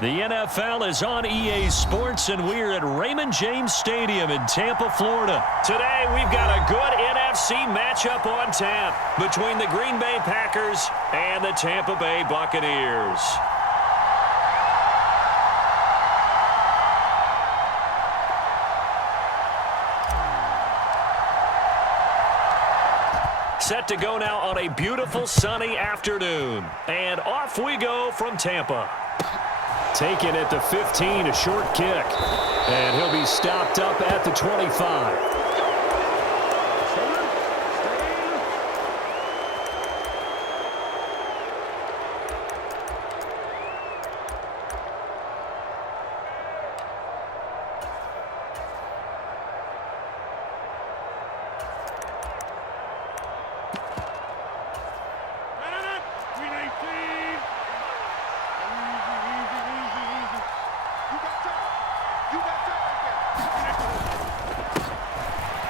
The NFL is on EA Sports, and we're at Raymond James Stadium in Tampa, Florida. Today, we've got a good NFC matchup on tap between the Green Bay Packers and the Tampa Bay Buccaneers. Set to go now on a beautiful sunny afternoon. And off we go from Tampa. Taken at the 15, a short kick. And he'll be stopped up at the 25.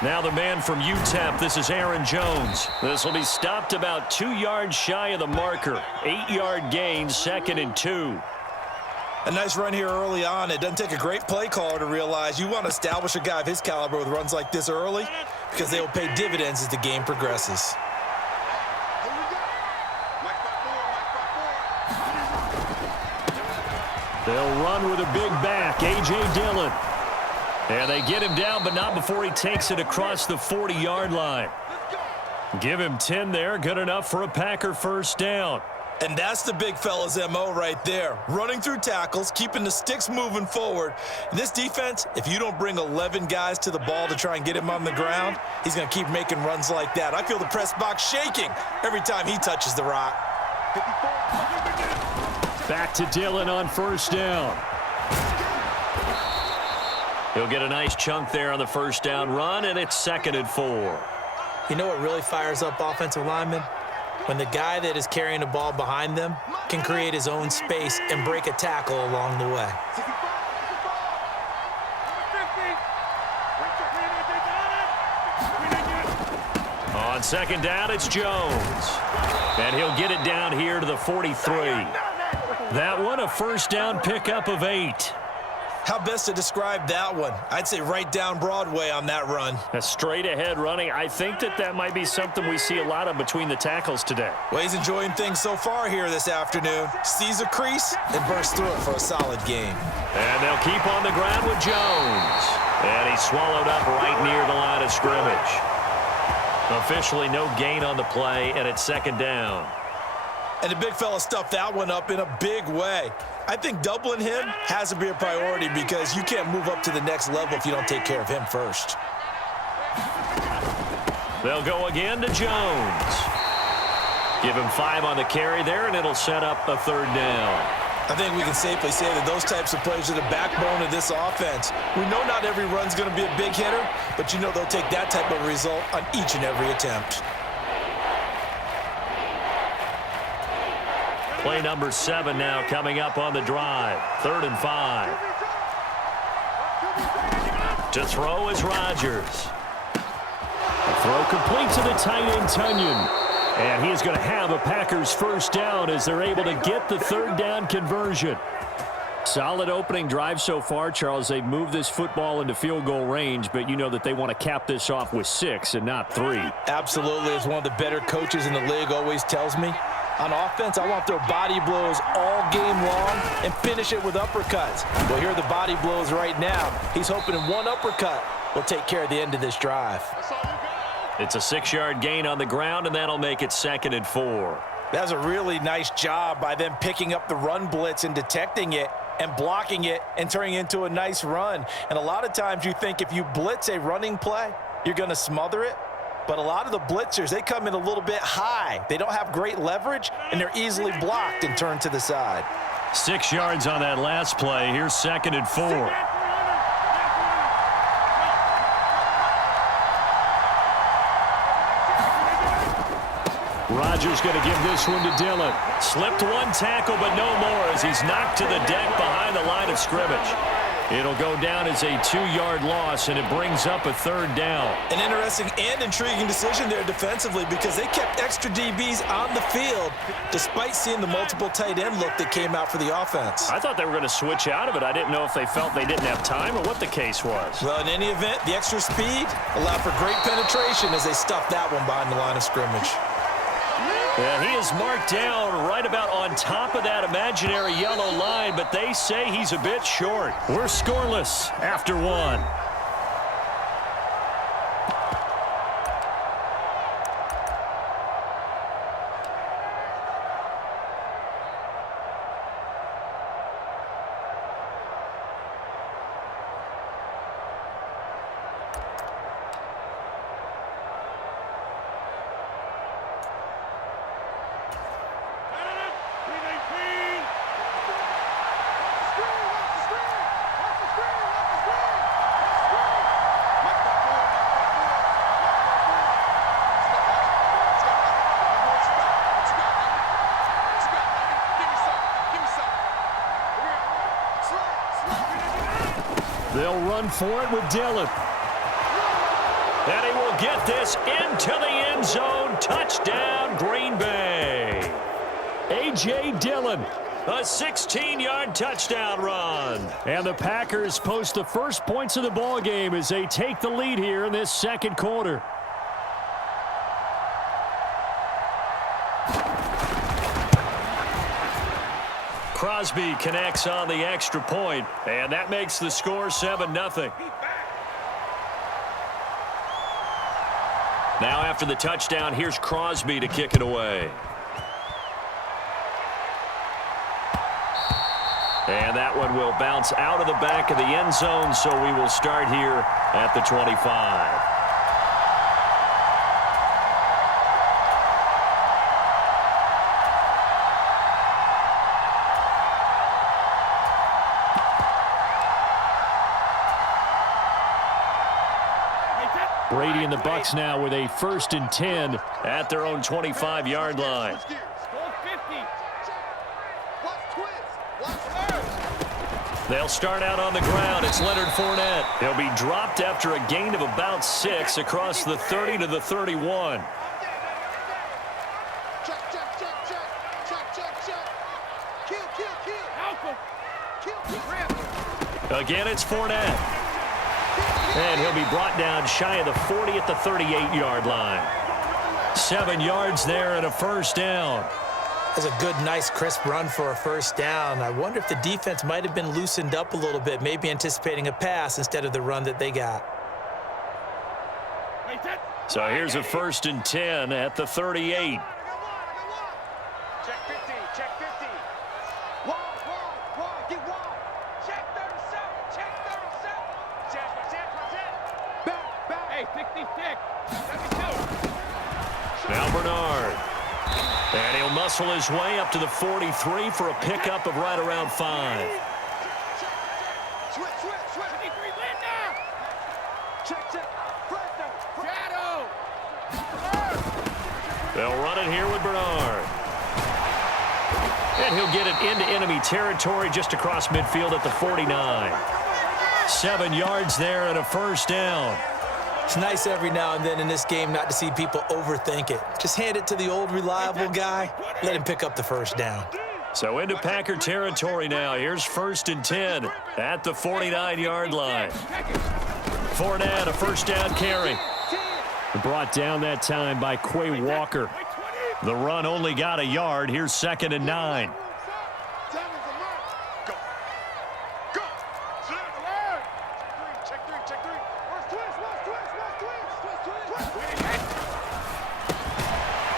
Now the man from UTEP, this is Aaron Jones. This will be stopped about 2 yards shy of the marker. 8-yard gain, 2nd and 2. A nice run here early on. It doesn't take a great play caller to realize you want to establish a guy of his caliber with runs like this early because they will pay dividends as the game progresses. They'll run with a big back, A.J. Dillon. And they get him down, but not before he takes it across the 40-yard line. Give him 10 there, good enough for a Packer first down. And that's the big fella's MO right there. Running through tackles, keeping the sticks moving forward. In this defense, if you don't bring 11 guys to the ball to try and get him on the ground, he's going to keep making runs like that. I feel the press box shaking every time he touches the rock. Back to Dillon on first down. He'll get a nice chunk there on the first down run, and it's 2nd and 4. You know what really fires up offensive linemen? When the guy that is carrying the ball behind them can create his own space and break a tackle along the way. On second down, it's Jones. And he'll get it down here to the 43. That one, a first down pickup of 8. How best to describe that one? I'd say right down Broadway on that run. A straight-ahead running. I think that might be something we see a lot of between the tackles today. Well, he's enjoying things so far here this afternoon. Sees a crease and bursts through it for a solid gain. And they'll keep on the ground with Jones. And he's swallowed up right near the line of scrimmage. Officially no gain on the play, and it's 2nd down. And the big fella stuffed that one up in a big way. I think doubling him has to be a priority because you can't move up to the next level if you don't take care of him first. They'll go again to Jones. Give him 5 on the carry there, and it'll set up a 3rd down. I think we can safely say that those types of plays are the backbone of this offense. We know not every run's going to be a big hitter, but you know they'll take that type of result on each and every attempt. Play number 7 now coming up on the drive. 3rd and 5. To throw is Rodgers. The throw complete to the tight end, Tunyon. And he is going to have a Packers first down as they're able to get the 3rd down conversion. Solid opening drive so far, Charles. They've moved this football into field goal range, but you know that they want to cap this off with 6 and not 3. Absolutely. As one of the better coaches in the league always tells me, on offense, I want their body blows all game long and finish it with uppercuts. Well, here are the body blows right now. He's hoping in one uppercut will take care of the end of this drive. It's a 6-yard gain on the ground, and that'll make it 2nd and 4. That was a really nice job by them picking up the run blitz and detecting it and blocking it and turning it into a nice run. And a lot of times you think if you blitz a running play, you're going to smother it. But a lot of the blitzers, they come in a little bit high. They don't have great leverage, and they're easily blocked and turned to the side. 6 yards on that last play. Here's 2nd and 4. Rodgers going to give this one to Dillon. Slipped one tackle, but no more as he's knocked to the deck behind the line of scrimmage. It'll go down as a 2-yard loss, and it brings up a third down. An interesting and intriguing decision there defensively because they kept extra DBs on the field despite seeing the multiple tight end look that came out for the offense. I thought they were going to switch out of it. I didn't know if they felt they didn't have time or what the case was. Well, in any event, the extra speed allowed for great penetration as they stuffed that one behind the line of scrimmage. Yeah, he is marked down right about on top of that imaginary yellow line, but they say he's a bit short. We're scoreless after one. They'll run for it with Dillon. And he will get this into the end zone. Touchdown, Green Bay. A.J. Dillon, a 16-yard touchdown run. And the Packers post the first points of the ball game as they take the lead here in this second quarter. Crosby connects on the extra point, and that makes the score 7-0. Now after the touchdown, here's Crosby to kick it away. And that one will bounce out of the back of the end zone, so we will start here at the 25. Brady and the Bucs now with a 1st and 10 at their own 25-yard line. They'll start out on the ground. It's Leonard Fournette. He'll be dropped after a gain of about 6 across the 30 to the 31. Again, it's Fournette. And he'll be brought down shy of the 40 at the 38-yard line. 7 yards there and a first down. That's a good, nice, crisp run for a first down. I wonder if the defense might have been loosened up a little bit, maybe anticipating a pass instead of the run that they got. So here's a 1st and 10 at the 38. Check 50, check 50. Wide, get wide. Check 37, check 37. Check. Back. Hey, 66, 72. Now Bernard. And he'll muscle his way up to the 43 for a pickup of right around 5. Switch. 23, Linda. Check. Shadow. They'll run it here with Bernard. And he'll get it into enemy territory just across midfield at the 49. 7 yards there and a first down. It's nice every now and then in this game not to see people overthink it. Just hand it to the old reliable guy. Let him pick up the first down. So into Packer territory now. Here's 1st and 10 at the 49-yard line. Fournette, a first down carry. Brought down that time by Quay Walker. The run only got a yard. Here's 2nd and 9.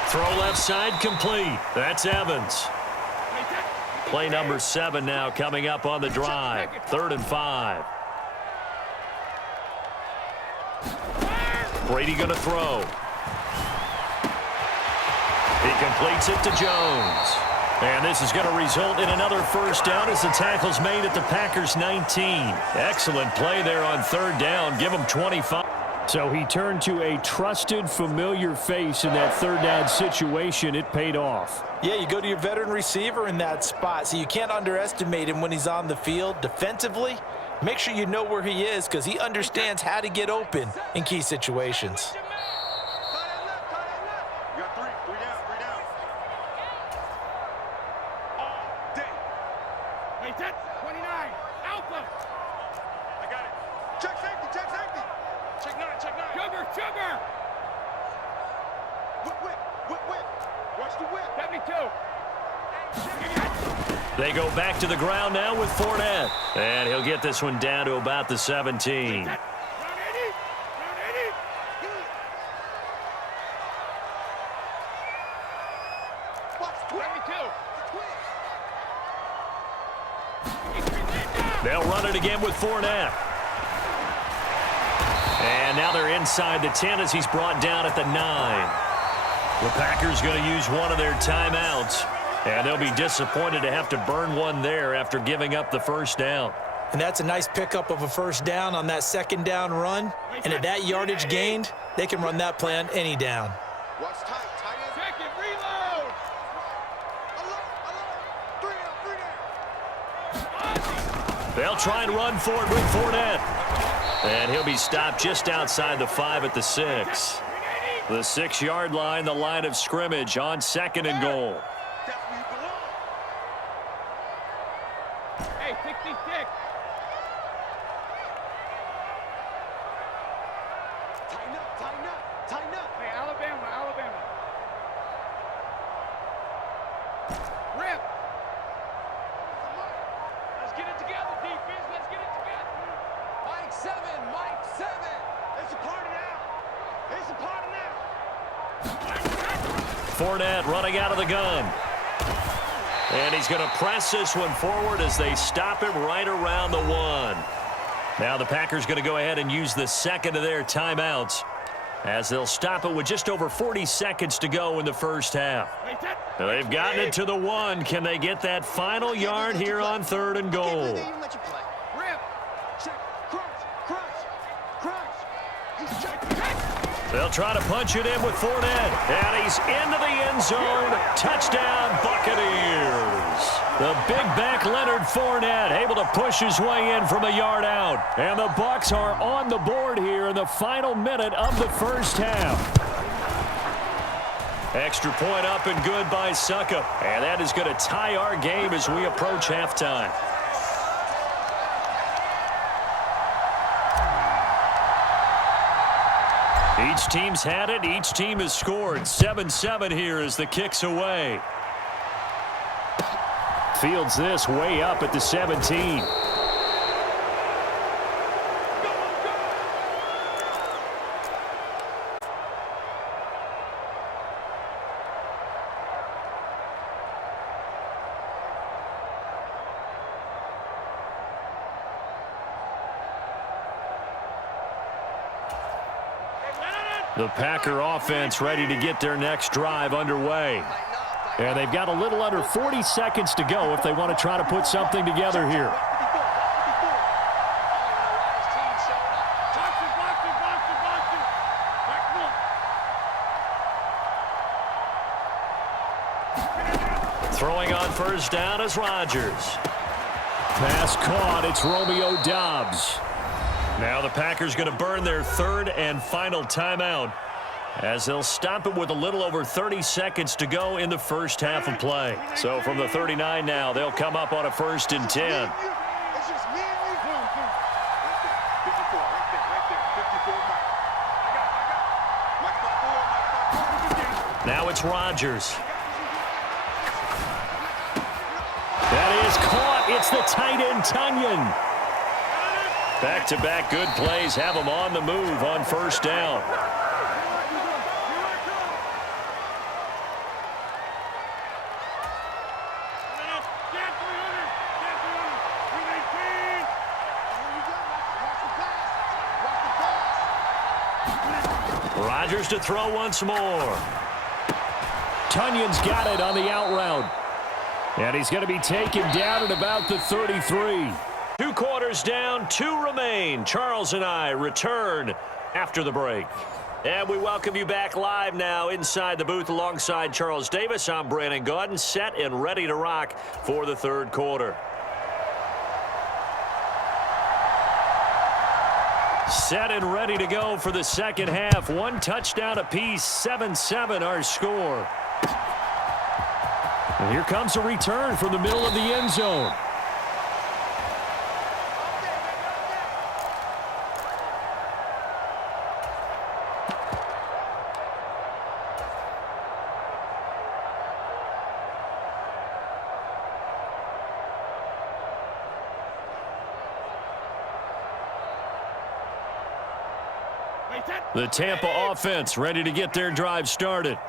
Throw left side complete. That's Evans. Play number 7 now coming up on the drive. 3rd and 5. Brady going to throw. He completes it to Jones. And this is going to result in another first down as the tackle's made at the Packers' 19. Excellent play there on 3rd down. Give them 25. So he turned to a trusted, familiar face in that 3rd down situation. It paid off. Yeah, you go to your veteran receiver in that spot, so you can't underestimate him when he's on the field defensively. Make sure you know where he is because he understands how to get open in key situations. You got three down. All day. Wait, that's 29. Alpha. I got it. Check safety. Check nine. Sugar. Whip. Watch the whip. 72. They go back to the ground now with Fournette. And he'll get this one down to about the 17. Round 80. Watch 22. They'll run it again with Fournette. And now they're inside the 10 as he's brought down at the 9. The Packers going to use one of their timeouts. And they'll be disappointed to have to burn one there after giving up the first down. And that's a nice pickup of a first down on that second down run. And at that yardage gained, they can run that play on any down. Watch tight end. Second, reload. Alert. 3 down. They'll try and run for it with Fournette. And he'll be stopped just outside the 5 at the 6. The 6-yard line, the line of scrimmage on 2nd and goal. That's where you belong. Hey, 66. Tighten up. Hey, Alabama. Rip. Let's get it together, defense. Let's get it together. Mike 7. It's a party now. Fournette running out of the gun. And he's going to press this one forward as they stop him right around the 1. Now the Packers going to go ahead and use the second of their timeouts as they'll stop it with just over 40 seconds to go in the first half. They've gotten it to the 1. Can they get that final yard here on 3rd and goal? Rip. Check. Crunch. He's checking. They'll try to punch it in with Fournette. And he's into the end zone. Touchdown, Buccaneers. The big back Leonard Fournette able to push his way in from a yard out. And the Bucs are on the board here in the final minute of the first half. Extra point up and good by Suckup. And that is going to tie our game as we approach halftime. Each team's had it. Each team has scored. 7-7 here as the kick's away. Fields this way up at the 17. The Packer offense ready to get their next drive underway. And they've got a little under 40 seconds to go if they want to try to put something together here. Throwing on first down is Rodgers. Pass caught. It's Romeo Doubs. Now the Packers going to burn their 3rd and final timeout as they'll stop it with a little over 30 seconds to go in the first half of play. So from the 39 now, they'll come up on a 1st and 10. It's just me and you. 54, right there. 54, Mike. Now it's Rodgers. That is caught. It's the tight end, Tunyon. Back-to-back good plays have them on the move on first down. Rodgers to throw once more. Tunyon's got it on the out route. And he's going to be taken down at about the 33. 2 quarters down, 2 remain. Charles and I return after the break. And we welcome you back live now inside the booth alongside Charles Davis. I'm Brandon Gaudin, set and ready to rock for the 3rd quarter. Set and ready to go for the second half. One touchdown apiece, 7-7 our score. And here comes a return from the middle of the end zone. The Tampa offense ready to get their drive started.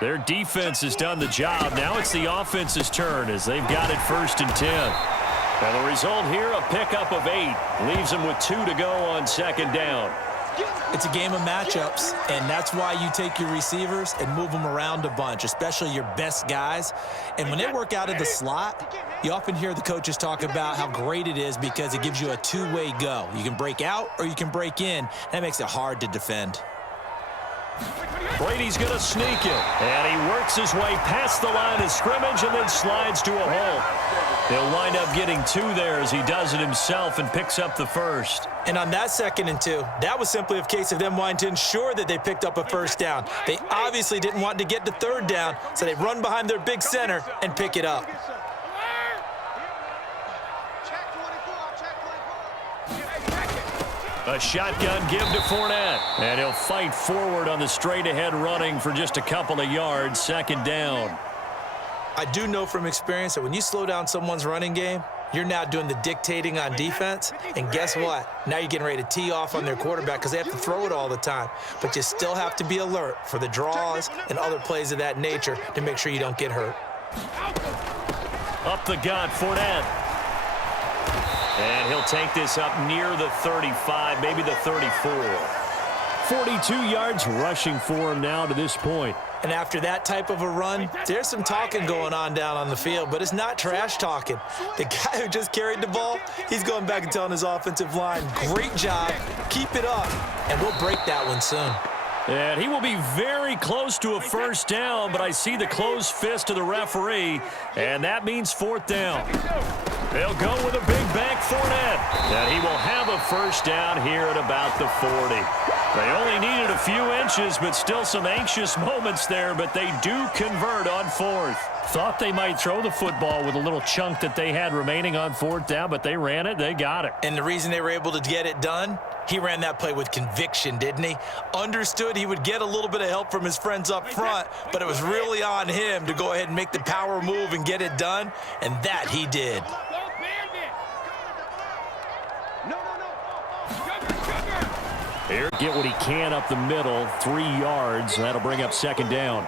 Their defense has done the job. Now it's the offense's turn as they've got it 1st and 10. And the result here, a pickup of 8. Leaves them with 2 to go on 2nd down. It's a game of matchups, and that's why you take your receivers and move them around a bunch, especially your best guys. And when they work out of the slot, you often hear the coaches talk about how great it is because it gives you a two-way go. You can break out or you can break in. That makes it hard to defend. Brady's going to sneak it, and he works his way past the line of scrimmage and then slides to a hole. He'll wind up getting 2 there as he does it himself and picks up the 1st. And on that 2nd and 2, that was simply a case of them wanting to ensure that they picked up a 1st down. They obviously didn't want to get to 3rd down, so they run behind their big center and pick it up. A shotgun give to Fournette, and he'll fight forward on the straight-ahead running for just a couple of yards, 2nd down. I do know from experience that when you slow down someone's running game, you're now doing the dictating on defense, and guess what? Now you're getting ready to tee off on their quarterback because they have to throw it all the time. But you still have to be alert for the draws and other plays of that nature to make sure you don't get hurt. Up the gut, Fournette. And he'll take this up near the 35, maybe the 34. 42 yards rushing for him now to this point. And after that type of a run, there's some talking going on down on the field, but it's not trash talking. The guy who just carried the ball, he's going back and telling his offensive line, great job, keep it up, and we'll break that one soon. And he will be very close to a 1st down, but I see the closed fist of the referee, and that means 4th down. They'll go with a big back Fournette, and he will have a 1st down here at about the 40. They only needed a few inches, but still some anxious moments there, but they do convert on 4th. Thought they might throw the football with a little chunk that they had remaining on 4th down, but they ran it, they got it. And the reason they were able to get it done, he ran that play with conviction, didn't he? Understood he would get a little bit of help from his friends up front, but it was really on him to go ahead and make the power move and get it done, and that he did. Here, get what he can up the middle, 3 yards. That'll bring up 2nd down.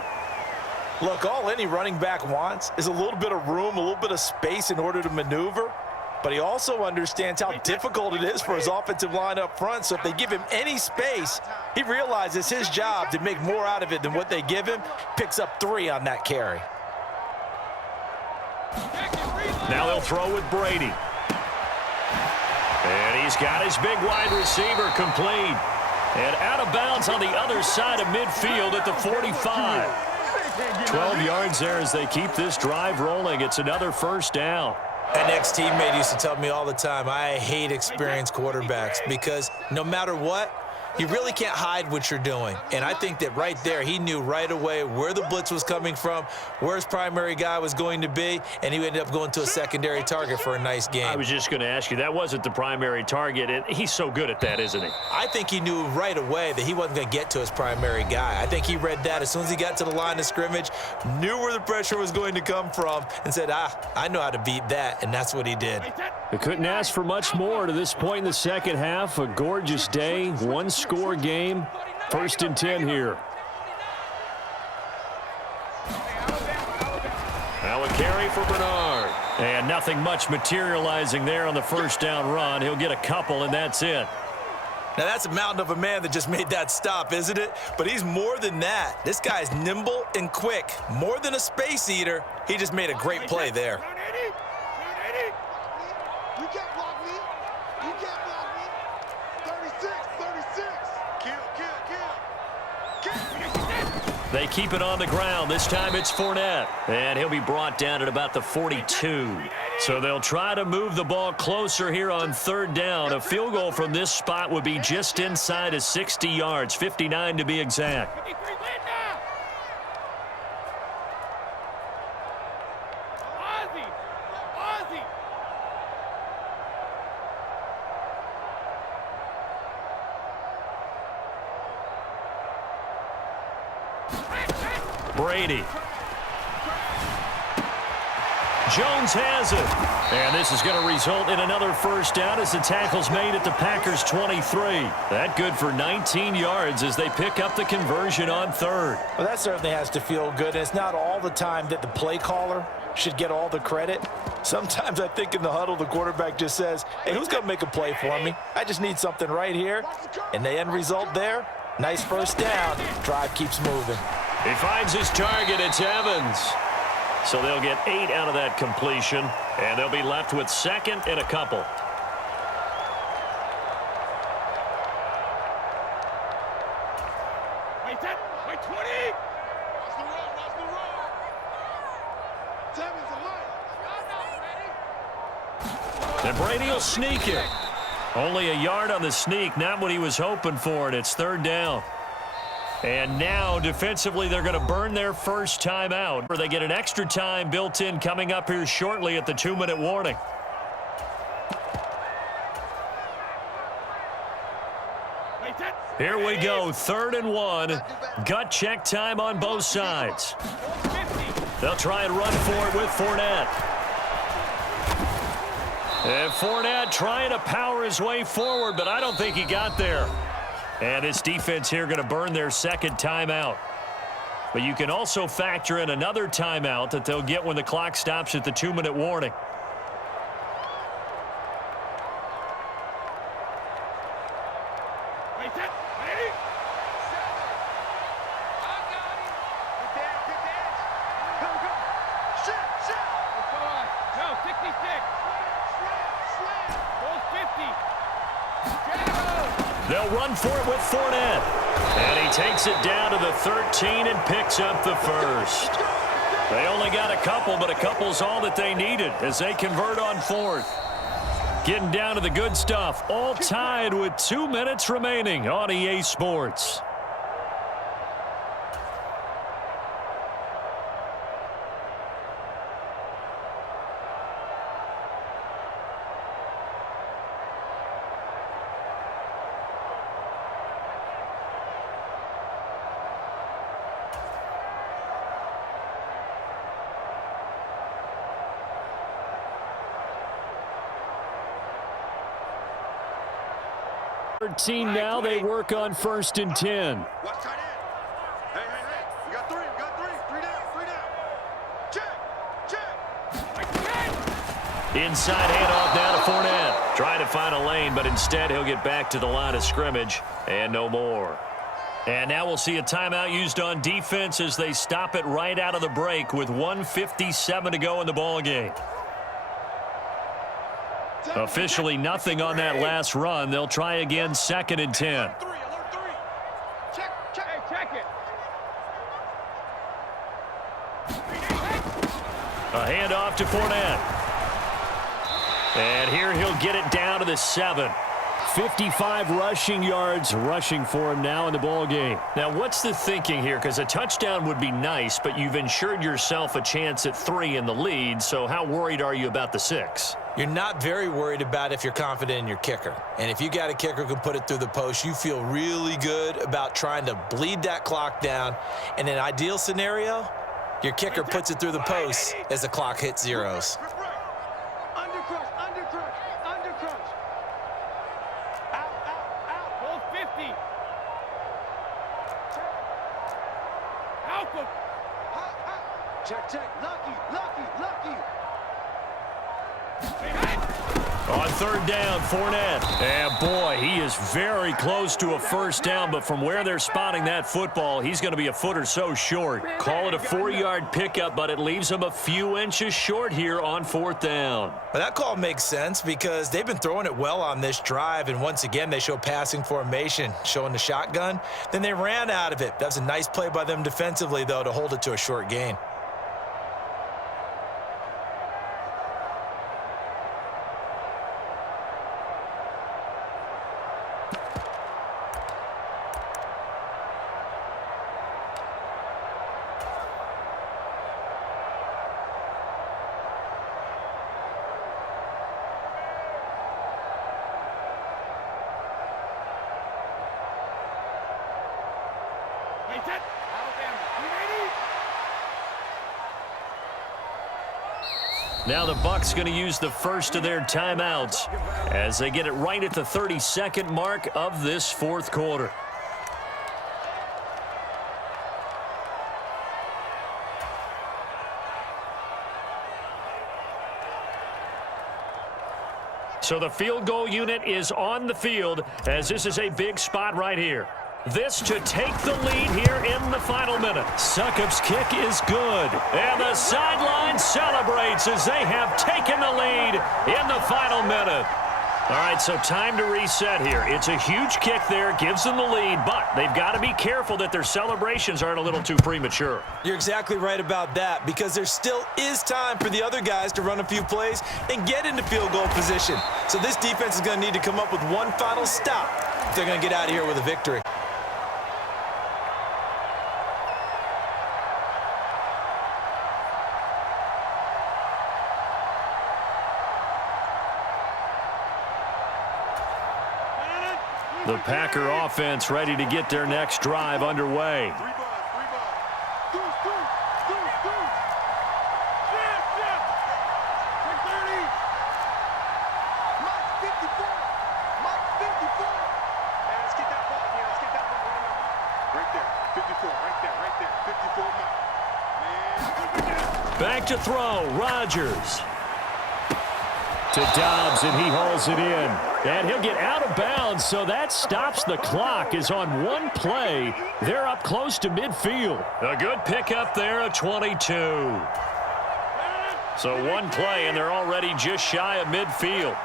Look, all any running back wants is a little bit of room, a little bit of space in order to maneuver. But he also understands how difficult it is for his offensive line up front. So if they give him any space, he realizes his job to make more out of it than what they give him. Picks up 3 on that carry. Now they'll throw with Brady. And he's got his big wide receiver complete. And out of bounds on the other side of midfield at the 45. 12 yards there as they keep this drive rolling. It's another 1st down. An ex-teammate used to tell me all the time, I hate experienced quarterbacks because no matter what, you really can't hide what you're doing. And I think that right there, he knew right away where the blitz was coming from, where his primary guy was going to be, and he ended up going to a secondary target for a nice game. I was just going to ask you, that wasn't the primary target, and he's so good at that, isn't he? I think he knew right away that he wasn't going to get to his primary guy. I think he read that as soon as he got to the line of scrimmage, knew where the pressure was going to come from, and said, I know how to beat that, and that's what he did. They couldn't ask for much more to this point in the second half. A gorgeous day, one-score game. 1st and 10 here. Now a carry for Bernard. And nothing much materializing there on the 1st down run. He'll get a couple, and that's it. Now, that's a mountain of a man that just made that stop, isn't it? But he's more than that. This guy's nimble and quick. More than a space eater. He just made a great play there. You can't block me. You can't block me. 36, 36. Kill. They keep it on the ground. This time it's Fournette. And he'll be brought down at about the 42. So they'll try to move the ball closer here on third down. A field goal from this spot would be just inside of 60 yards, 59 to be exact. Brady. Jones has it. And this is going to result in another first down as the tackle's made at the Packers' 23. That good for 19 yards as they pick up the conversion on third. Well, that certainly has to feel good. It's not all the time that the play caller should get all the credit. Sometimes I think in the huddle, the quarterback just says, hey, who's going to make a play for me? I just need something right here. And the end result there, nice first down. Drive keeps moving. He finds his target. It's Evans. So they'll get 8 out of that completion, and they'll be left with second and a couple. Wait, 20. Watch the run, watch the run. Seven's alive. And Brady will sneak it. Only a yard on the sneak, not what he was hoping for, and it's third down. And now, defensively, they're going to burn their first timeout. Or they get an extra time built in coming up here shortly at the 2-minute warning. Here we go, 3rd and 1. Gut check time on both sides. They'll try and run for it with Fournette. And Fournette trying to power his way forward, but I don't think he got there. And this defense here going to burn their second timeout. But you can also factor in another timeout that they'll get when the clock stops at the 2-minute warning. They'll run for it with Fournette. And he takes it down to the 13 and picks up the first. They only got a couple, but a couple's all that they needed as they convert on fourth. Getting down to the good stuff, all tied with 2 minutes remaining on EA Sports. Team now, they work on 1st and 10. Watch tight end. Hey. You got three. Three down. Check. Inside handoff now to Fournette. Trying to find a lane, but instead he'll get back to the line of scrimmage and no more. And now we'll see a timeout used on defense as they stop it right out of the break with 1:57 to go in the ballgame. Officially nothing on that last run. They'll try again 2nd and 10. Alert three. Check it. A handoff to Fournette. And here he'll get it down to the 7. 55 rushing yards rushing for him now in the ball game. Now, what's the thinking here? Because a touchdown would be nice, but you've ensured yourself a chance at 3 in the lead, so how worried are you about the 6? You're not very worried about if you're confident in your kicker. And if you got a kicker who can put it through the post, you feel really good about trying to bleed that clock down. In an ideal scenario, your kicker puts it through the post as the clock hits zeros. Undercrush. Out. Hold 50. Help him. Check. Lucky. On third down, Fournette. And boy, he is very close to a first down, but from where they're spotting that football, he's going to be a foot or so short. Call it a 4-yard pickup, but it leaves him a few inches short here on fourth down. But that call makes sense because they've been throwing it well on this drive, and once again, they show passing formation, showing the shotgun. Then they ran out of it. That was a nice play by them defensively, though, to hold it to a short gain. Now the Bucs going to use the first of their timeouts as they get it right at the 32nd mark of this fourth quarter. So the field goal unit is on the field as this is a big spot right here. This to take the lead here in the final minute. Succop's kick is good. And the sideline celebrates as they have taken the lead in the final minute. All right, so time to reset here. It's a huge kick there, gives them the lead, but they've got to be careful that their celebrations aren't a little too premature. You're exactly right about that because there still is time for the other guys to run a few plays and get into field goal position. So this defense is going to need to come up with one final stop if they're going to get out of here with a victory. The Packer offense ready to get their next drive underway. Back to throw, Rodgers. To Dobbs, and he hauls it in. And he'll get out of bounds, so that stops the clock. Is on one play. They're up close to midfield. A good pickup there of 22. So one play, and they're already just shy of midfield.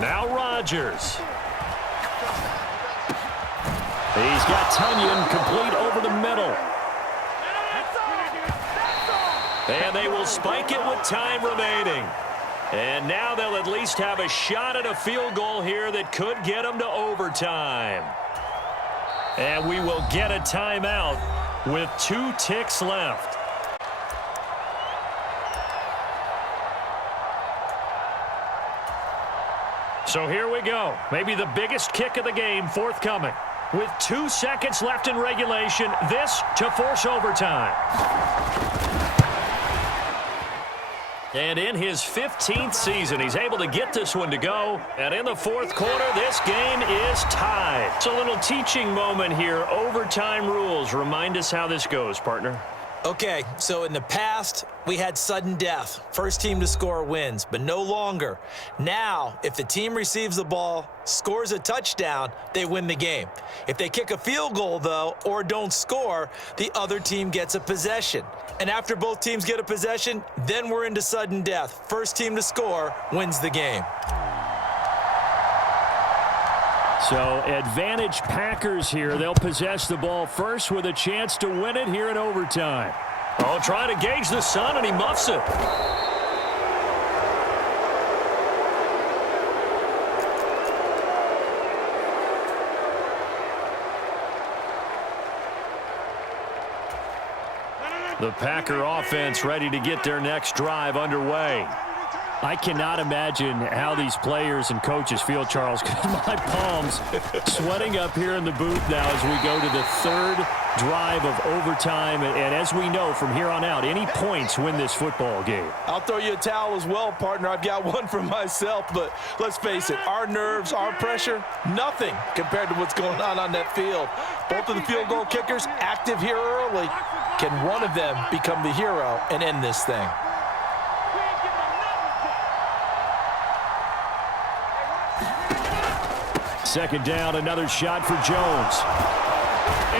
Now Rodgers. He's got Tunyon complete over the middle. And they will spike it with time remaining. And now they'll at least have a shot at a field goal here that could get them to overtime. And we will get a timeout with 2 ticks left. So here we go. Maybe the biggest kick of the game forthcoming. With 2 seconds left in regulation, this to force overtime. And in his 15th season, he's able to get this one to go. And in the fourth quarter, this game is tied. It's a little teaching moment here. Overtime rules. Remind us how this goes, partner. Okay, so in the past, we had sudden death. First team to score wins, but no longer. Now, if the team receives the ball, scores a touchdown, they win the game. If they kick a field goal, though, or don't score, the other team gets a possession. And after both teams get a possession, then we're into sudden death. First team to score wins the game. So advantage Packers here. They'll possess the ball first with a chance to win it here in overtime. Oh, trying to gauge the sun, and he muffs it. The Packer offense ready to get their next drive underway. I cannot imagine how these players and coaches feel, Charles, because my palms sweating up here in the booth now as we go to the third drive of overtime. And as we know from here on out, any points win this football game. I'll throw you a towel as well, partner. I've got one for myself, but let's face it, our nerves, our pressure, nothing compared to what's going on that field. Both of the field goal kickers active here early. Can one of them become the hero and end this thing? Second down, another shot for Jones.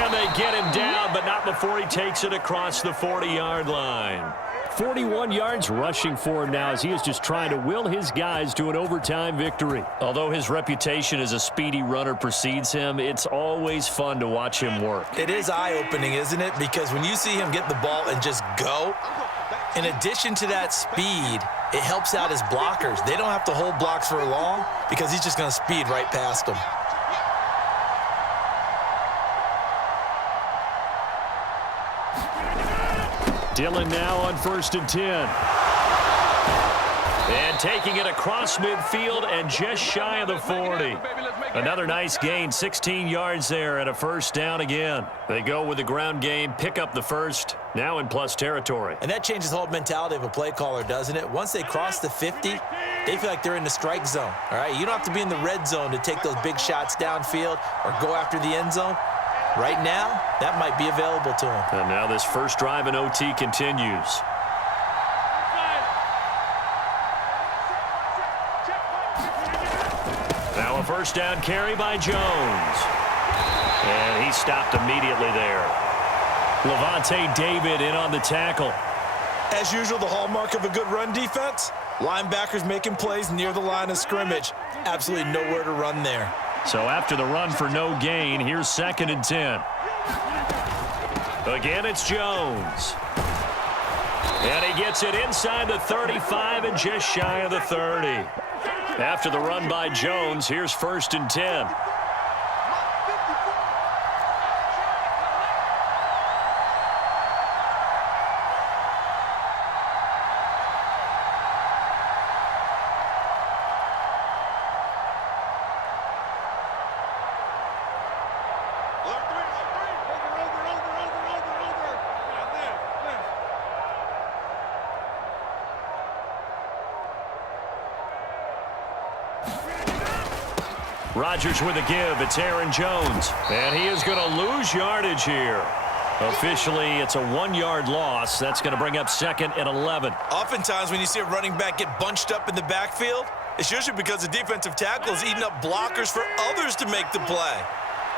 And they get him down, but not before he takes it across the 40-yard line. 41 yards rushing for him now as he is just trying to will his guys to an overtime victory. Although his reputation as a speedy runner precedes him, it's always fun to watch him work. It is eye-opening, isn't it? Because when you see him get the ball and just go, in addition to that speed, it helps out his blockers. They don't have to hold blocks for long because he's just going to speed right past them. Dillon now on 1st and 10. And taking it across midfield and just shy of the 40. Another nice gain, 16 yards there and a first down again. They go with the ground game, pick up the first, now in plus territory. And that changes the whole mentality of a play caller, doesn't it? Once they cross the 50, they feel like they're in the strike zone, all right? You don't have to be in the red zone to take those big shots downfield or go after the end zone. Right now, that might be available to him. And now this first drive in OT continues. Now a first down carry by Jones. And he stopped immediately there. Levante David in on the tackle. As usual, the hallmark of a good run defense, linebackers making plays near the line of scrimmage. Absolutely nowhere to run there. So after the run for no gain, here's 2nd and 10. Again, it's Jones. And he gets it inside the 35 and just shy of the 30. After the run by Jones, here's 1st and 10. Rodgers with a give. It's Aaron Jones. And he is going to lose yardage here. Officially, it's a 1-yard loss. That's going to bring up 2nd and 11. Oftentimes, when you see a running back get bunched up in the backfield, it's usually because the defensive tackle is eating up blockers for others to make the play.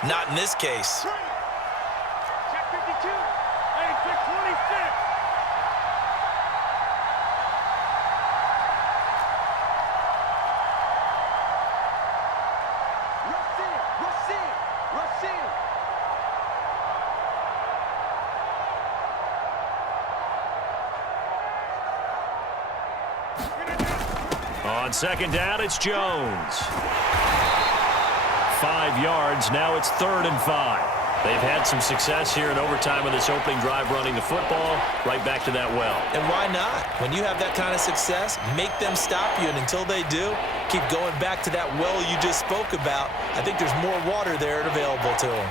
Not in this case. Check 52. Hey, check 26. On 2nd down, it's Jones. 5 yards. Now it's 3rd and 5. They've had some success here in overtime on this opening drive running the football. Right back to that well. And why not? When you have that kind of success, make them stop you. And until they do, keep going back to that well you just spoke about. I think there's more water there and available to them.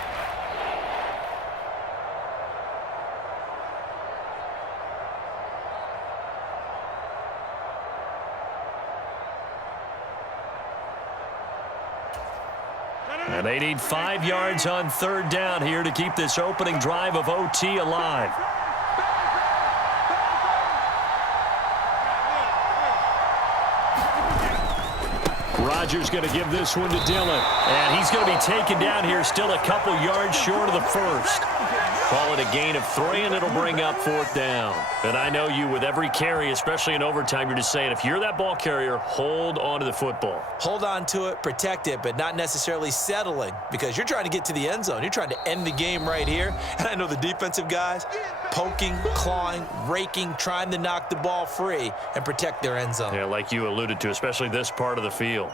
And they need 5 yards on 3rd down here to keep this opening drive of OT alive. Rodgers going to give this one to Dillon. And he's going to be taken down here still a couple yards short of the first. Call it a gain of 3, and it'll bring up 4th down. And I know you, with every carry, especially in overtime, you're just saying, if you're that ball carrier, hold on to the football. Hold on to it, protect it, but not necessarily settling, because you're trying to get to the end zone. You're trying to end the game right here. And I know the defensive guys poking, clawing, raking, trying to knock the ball free and protect their end zone. Yeah, like you alluded to, especially this part of the field.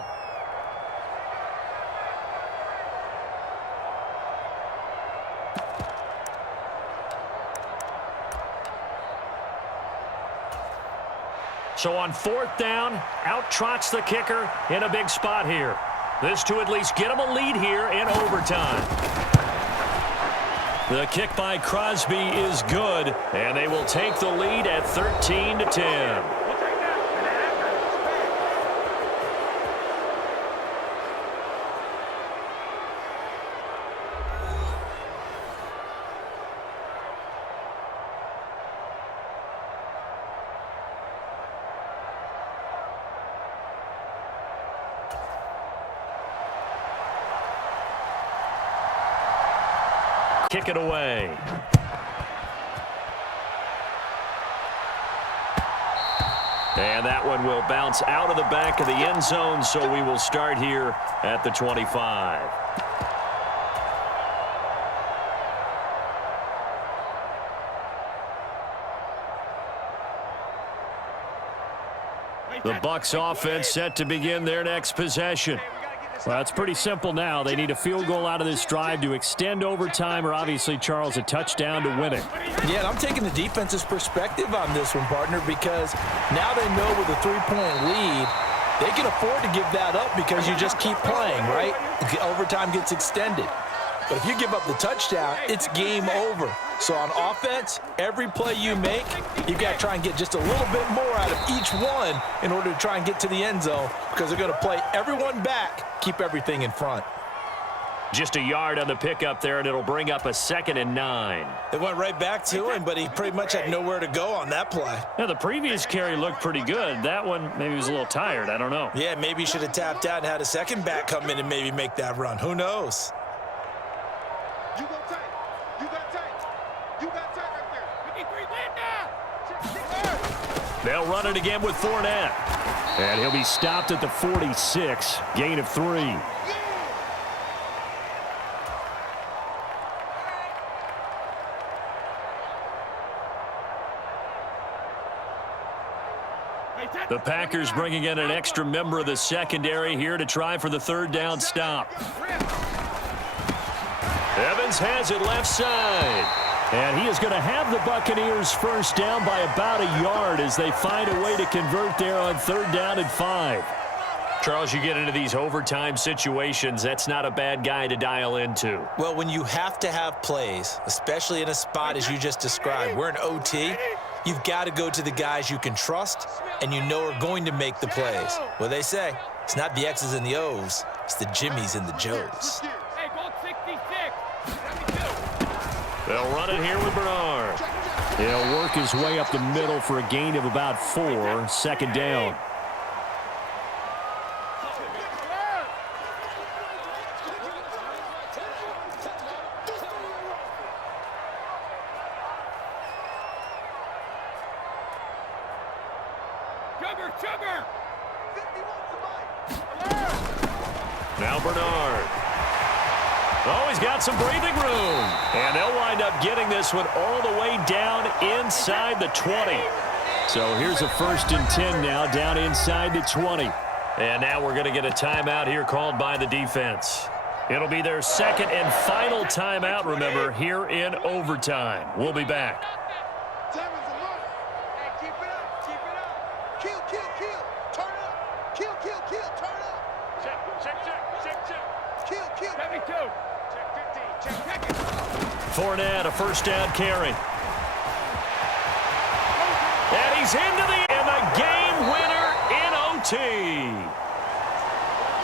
So on 4th down, out trots the kicker in a big spot here. This to at least get him a lead here in overtime. The kick by Crosby is good, and they will take the lead at 13-10. Kick it away. And that one will bounce out of the back of the end zone, so we will start here at the 25. The Bucs offense set to begin their next possession. Well, it's pretty simple now. They need a field goal out of this drive to extend overtime, or obviously, Charles, a touchdown to win it. Yeah, and I'm taking the defense's perspective on this one, partner, because now they know with a 3-point lead, they can afford to give that up because you just keep playing, right? Overtime gets extended. But if you give up the touchdown, it's game over. So on offense, every play you make, you've got to try and get just a little bit more out of each one in order to try and get to the end zone, because they're going to play everyone back, keep everything in front. Just a yard on the pickup there, and it'll bring up a 2nd and 9. It went right back to him, but he pretty much had nowhere to go on that play. Now, the previous carry looked pretty good. That one, maybe he was a little tired. I don't know. Yeah, maybe he should have tapped out and had a second back come in and maybe make that run. Who knows? You go tight. You got tight. You got tight right there. 53, land down. They'll run it again with Fournette. And he'll be stopped at the 46. Gain of 3. The Packers bringing in an extra member of the secondary here to try for the 3rd down stop. Evans has it left side. And he is going to have the Buccaneers first down by about a yard as they find a way to convert there on 3rd down and 5. Charles, you get into these overtime situations, that's not a bad guy to dial into. Well, when you have to have plays, especially in a spot as you just described, we're in OT, you've got to go to the guys you can trust and you know are going to make the plays. Well, they say it's not the X's and the O's, it's the Jimmies and the Joes. Hey, ball 66. They'll run it here with Bernard. He'll work his way up the middle for a gain of about 4, 2nd down. Sugar. Now Bernard. Oh, he's got some breathing room. And they'll wind up getting this one all the way down inside the 20. So here's a 1st and 10 now down inside the 20. And now we're going to get a timeout here called by the defense. It'll be their 2nd and final timeout, remember, here in overtime. We'll be back. Fournette, a 1st down carry. And he's into the game winner in OT.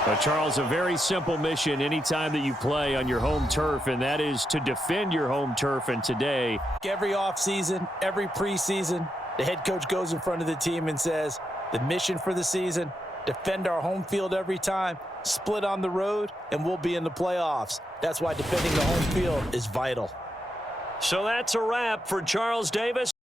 But Charles, a very simple mission anytime that you play on your home turf, and that is to defend your home turf. And today, every offseason, every preseason, the head coach goes in front of the team and says, the mission for the season, defend our home field every time, split on the road, and we'll be in the playoffs. That's why defending the home field is vital. So that's a wrap for Charles Davis.